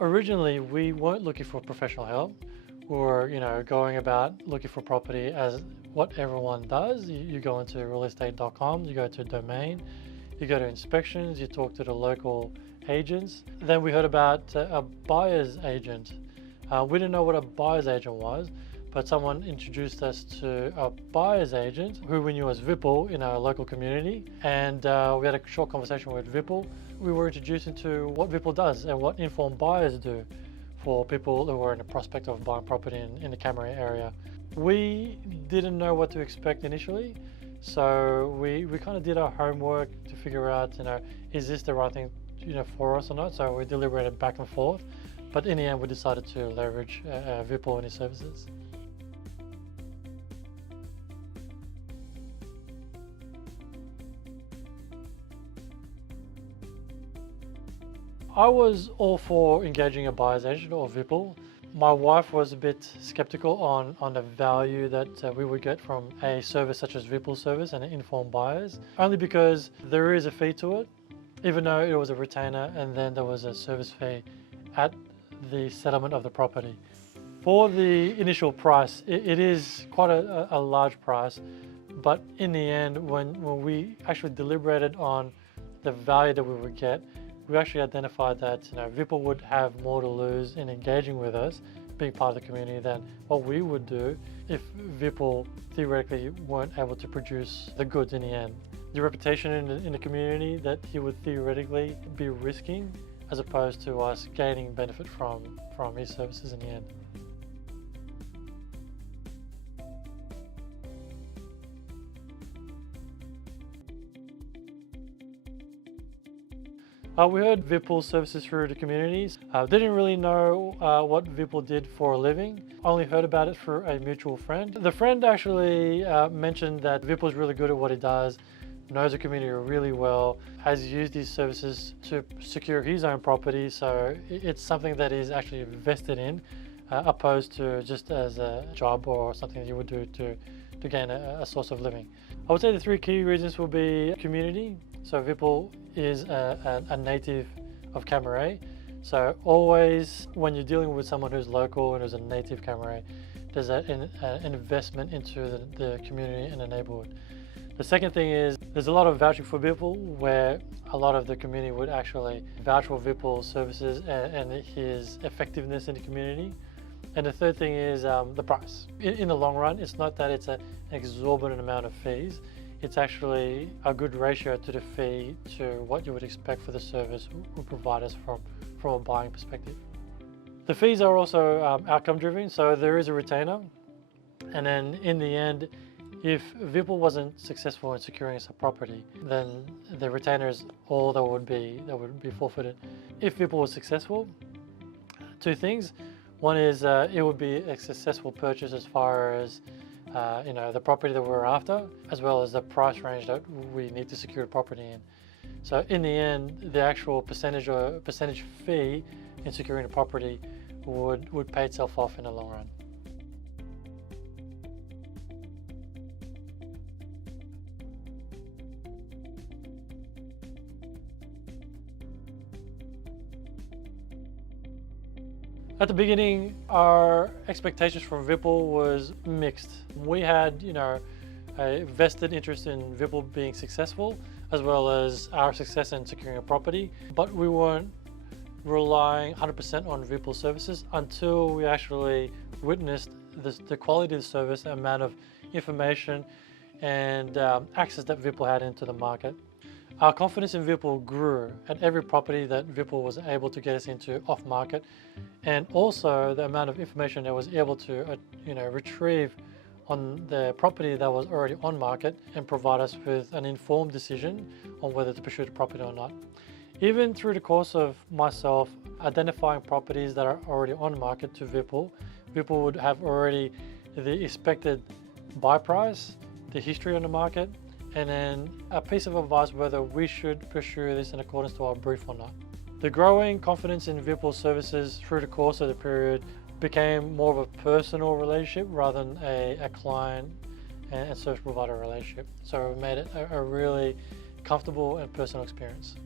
Originally, we weren't looking for professional help. We were, going about looking for property as what everyone does. You go into realestate.com, you go to domain, you go to inspections, you talk to the local agents. Then we heard about a buyer's agent. We didn't know what a buyer's agent was, but someone introduced us to a buyer's agent who we knew as Vipul in our local community. And we had a short conversation with Vipul. We were introduced into what Vipul does and what Inform Buyers do for people who are in the prospect of buying property in the Camera area. We didn't know what to expect initially, so we kind of did our homework to figure out, is this the right thing, for us or not? So we deliberated back and forth, but in the end, we decided to leverage Vipul and his services. I was all for engaging a buyer's agent or Vipul. My wife was a bit skeptical on the value that we would get from a service such as Vipul's service and Inform Buyers, only because there is a fee to it, even though it was a retainer and then there was a service fee at the settlement of the property. For the initial price, it is quite a large price, but in the end, when we actually deliberated on the value that we would get, we actually identified that Vipul would have more to lose in engaging with us, being part of the community, than what we would do if Vipul theoretically weren't able to produce the goods in the end. The reputation in the community that he would theoretically be risking, as opposed to us gaining benefit from his services in the end. We heard Vipul's services through the communities. Didn't really know what Vipul did for a living. Only heard about it through a mutual friend. The friend actually mentioned that Vipul's really good at what he does, knows the community really well, has used these services to secure his own property. So it's something that he's actually invested in, opposed to just as a job or something that you would do to gain a source of living. I would say the three key reasons will be community. So Vipul is a native of Camera. So always when you're dealing with someone who's local and who's a native Camera, there's an investment into the community and the neighborhood. The second thing is there's a lot of vouching for Vipul, where a lot of the community would actually vouch for Vipul's services and his effectiveness in the community. And the third thing is the price. In the long run, it's not that it's an exorbitant amount of fees. It's actually a good ratio to the fee to what you would expect for the service we provide us from a buying perspective. The fees are also outcome driven, so there is a retainer. And then in the end, if Vipul wasn't successful in securing us a property, then the retainer is all that would be forfeited. If Vipul was successful, two things. One is it would be a successful purchase as far as the property that we're after, as well as the price range that we need to secure the property in. So in the end, the actual percentage fee in securing the property would pay itself off in the long run. At the beginning, our expectations from Vipul was mixed. We had, a vested interest in Vipul being successful, as well as our success in securing a property, but we weren't relying 100% on Vipul services until we actually witnessed the quality of the service, the amount of information and access that Vipul had into the market. Our confidence in Vipul grew at every property that Vipul was able to get us into off market, and also the amount of information that was able to retrieve on the property that was already on market and provide us with an informed decision on whether to pursue the property or not. Even through the course of myself identifying properties that are already on market to Vipul would have already the expected buy price, the history on the market, and then a piece of advice whether we should pursue this in accordance to our brief or not. The growing confidence in Vipul's services through the course of the period became more of a personal relationship rather than a client and service provider relationship. So it made it a really comfortable and personal experience.